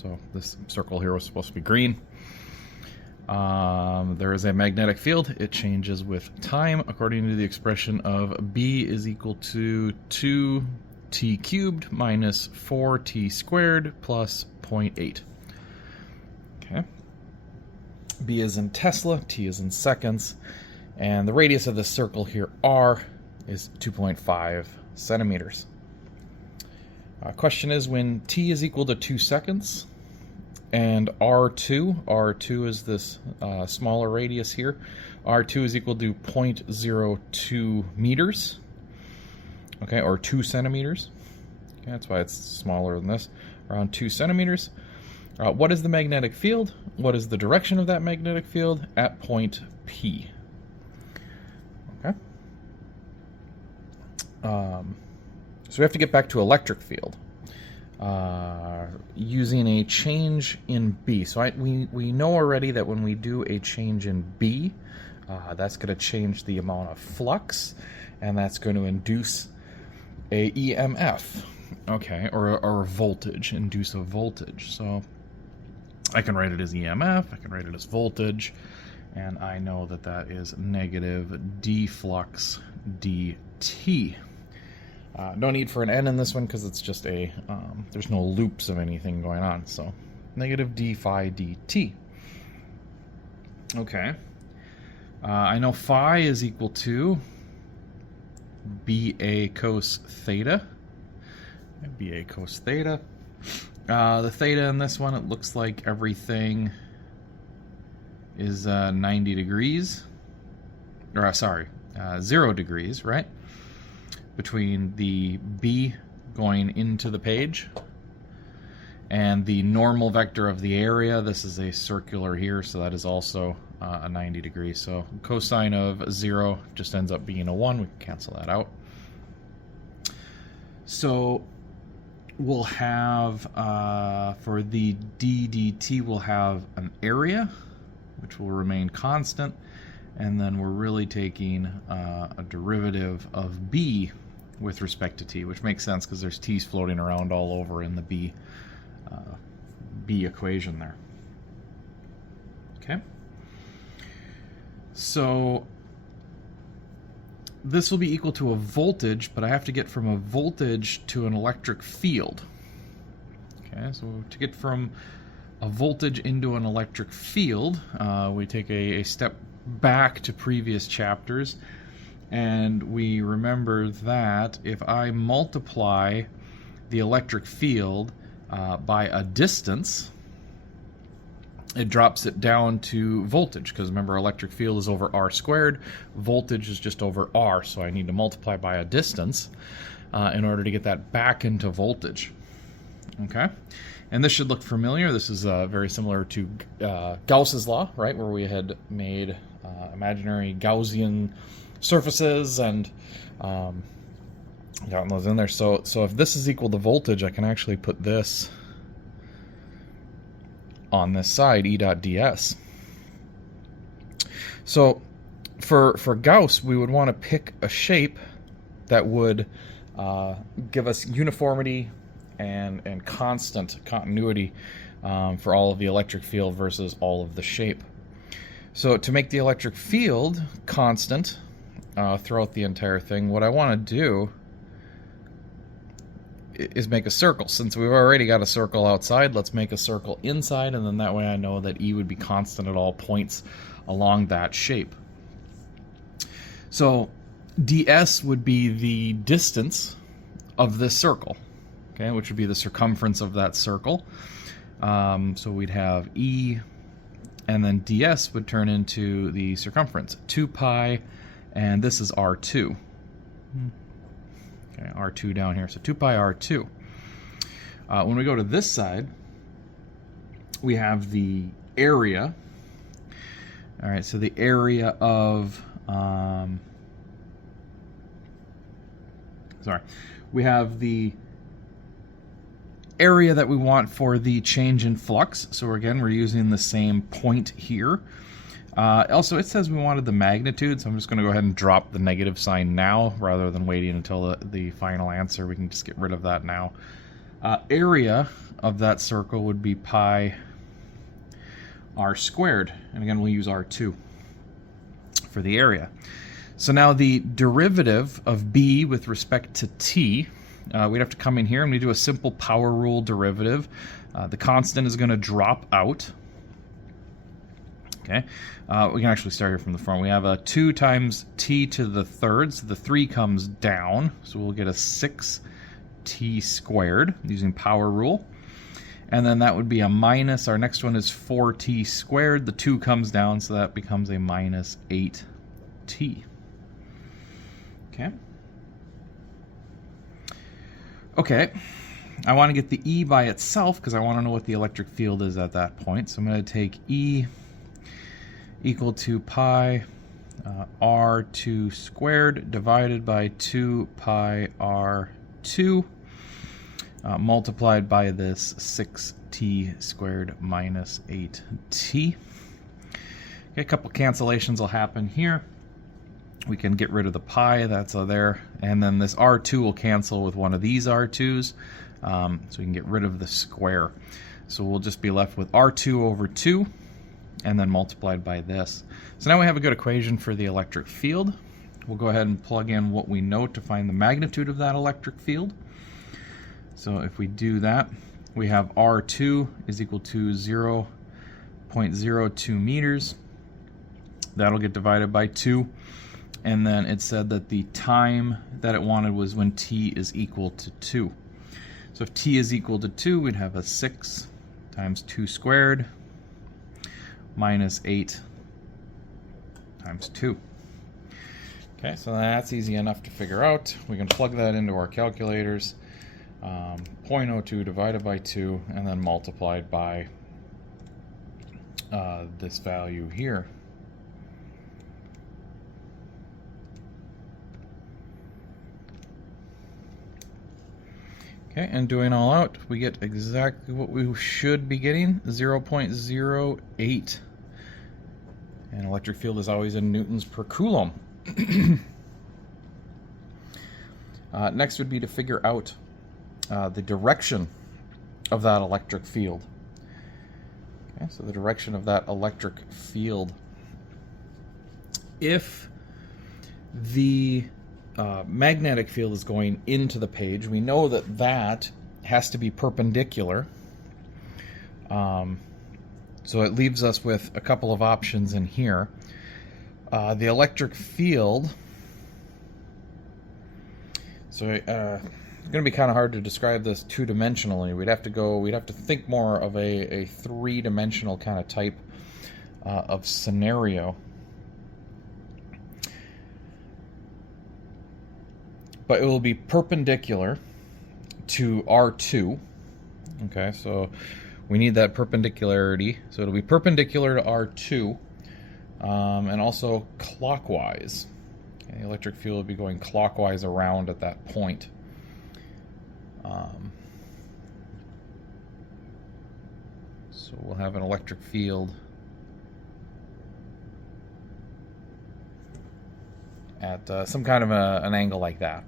So this circle here was supposed to be green. There is a magnetic field. It changes with time according to the expression of B is equal to 2t cubed minus 4t squared plus 0.8. Okay. B is in Tesla, T is in seconds, and the radius of the circle here, R, is 2.5 centimeters. Question is, when T is equal to 2 seconds, and R2 is this smaller radius here, R2 is equal to 0.02 meters, okay, or 2 centimeters. Okay, that's why it's smaller than this, around 2 centimeters. What is the magnetic field? What is the direction of that magnetic field at point P? Okay. So we have to get back to electric field using a change in B. So we know already that when we do a change in B, that's going to change the amount of flux, and that's going to induce a EMF, okay, or a voltage, induce a voltage. So I can write it as EMF, I can write it as voltage, and I know that that is negative d flux dt. No need for an n in this one because it's just a, there's no loops of anything going on, so negative d phi dt. Okay. I know phi is equal to BA cos theta. BA cos theta. The theta in this one, it looks like everything is 90 degrees. Or, sorry, 0 degrees, right? Between the B going into the page and the normal vector of the area. This is a circular here, so that is also a 90 degrees. So cosine of 0 just ends up being a 1. We can cancel that out. So we'll have, for the d dt, we'll have an area, which will remain constant, and then we're really taking a derivative of b with respect to t, which makes sense because there's t's floating around all over in the b equation there. Okay. So this will be equal to a voltage, but I have to get from a voltage to an electric field. Okay, so to get from a voltage into an electric field, we take a step back to previous chapters, and we remember that if I multiply the electric field by a distance, it drops it down to voltage, because remember, electric field is over r squared, voltage is just over r, so I need to multiply by a distance in order to get that back into voltage. Okay, and this should look familiar. This is very similar to Gauss's law, right, where we had made imaginary Gaussian surfaces and gotten those in there. So if this is equal to voltage, I can actually put this on this side, E dot ds. So for Gauss, we would want to pick a shape that would give us uniformity and constant continuity for all of the electric field versus all of the shape. So to make the electric field constant throughout the entire thing, what I want to do is make a circle. Since we've already got a circle outside, let's make a circle inside, and then that way I know that E would be constant at all points along that shape. So ds would be the distance of this circle, okay, which would be the circumference of that circle. So we'd have E, and then ds would turn into the circumference, 2 pi, and this is r2. Okay, r2 down here, so 2 pi r2. When we go to this side, we have the area. All right, so the area of, we have the area that we want for the change in flux. So again, we're using the same point here. Also, it says we wanted the magnitude, so I'm just going to go ahead and drop the negative sign now rather than waiting until the final answer. We can just get rid of that now. Area of that circle would be pi r squared. And again, we'll use r2 for the area. So now the derivative of b with respect to t, we'd have to come in here and we do a simple power rule derivative. The constant is going to drop out. Okay, we can actually start here from the front. We have a 2 times t to the third, so the 3 comes down, so we'll get a 6t squared using power rule. And then that would be a minus, our next one is 4t squared, the 2 comes down, so that becomes a minus 8t. Okay. Okay, I want to get the E by itself because I want to know what the electric field is at that point. So I'm going to take E equal to pi r2 squared divided by 2 pi r2 multiplied by this 6t squared minus 8t. Okay, a couple cancellations will happen here. We can get rid of the pi, that's there, and then this r2 will cancel with one of these r2s, so we can get rid of the square. So we'll just be left with r2 over 2, and then multiplied by this. So now we have a good equation for the electric field. We'll go ahead and plug in what we know to find the magnitude of that electric field. So if we do that, we have r2 is equal to 0.02 meters. That'll get divided by 2. And then it said that the time that it wanted was when t is equal to 2. So if t is equal to 2, we'd have a 6 times 2 squared minus 8 times 2. Okay, so that's easy enough to figure out. We can plug that into our calculators. 0.02 divided by 2 and then multiplied by this value here. Okay, and doing all out, we get exactly what we should be getting, 0.08. And electric field is always in newtons per coulomb. Next would be to figure out the direction of that electric field. Okay, so the direction of that electric field. If the magnetic field is going into the page, we know that that has to be perpendicular. So it leaves us with a couple of options in here. The electric field, so it's going to be kind of hard to describe this two-dimensionally. We'd have to think more of a three-dimensional kind of type of scenario. But it will be perpendicular to R2. Okay, so we need that perpendicularity. So it'll be perpendicular to R2 and also clockwise. Okay, the electric field will be going clockwise around at that point. So we'll have an electric field at some kind of an angle like that.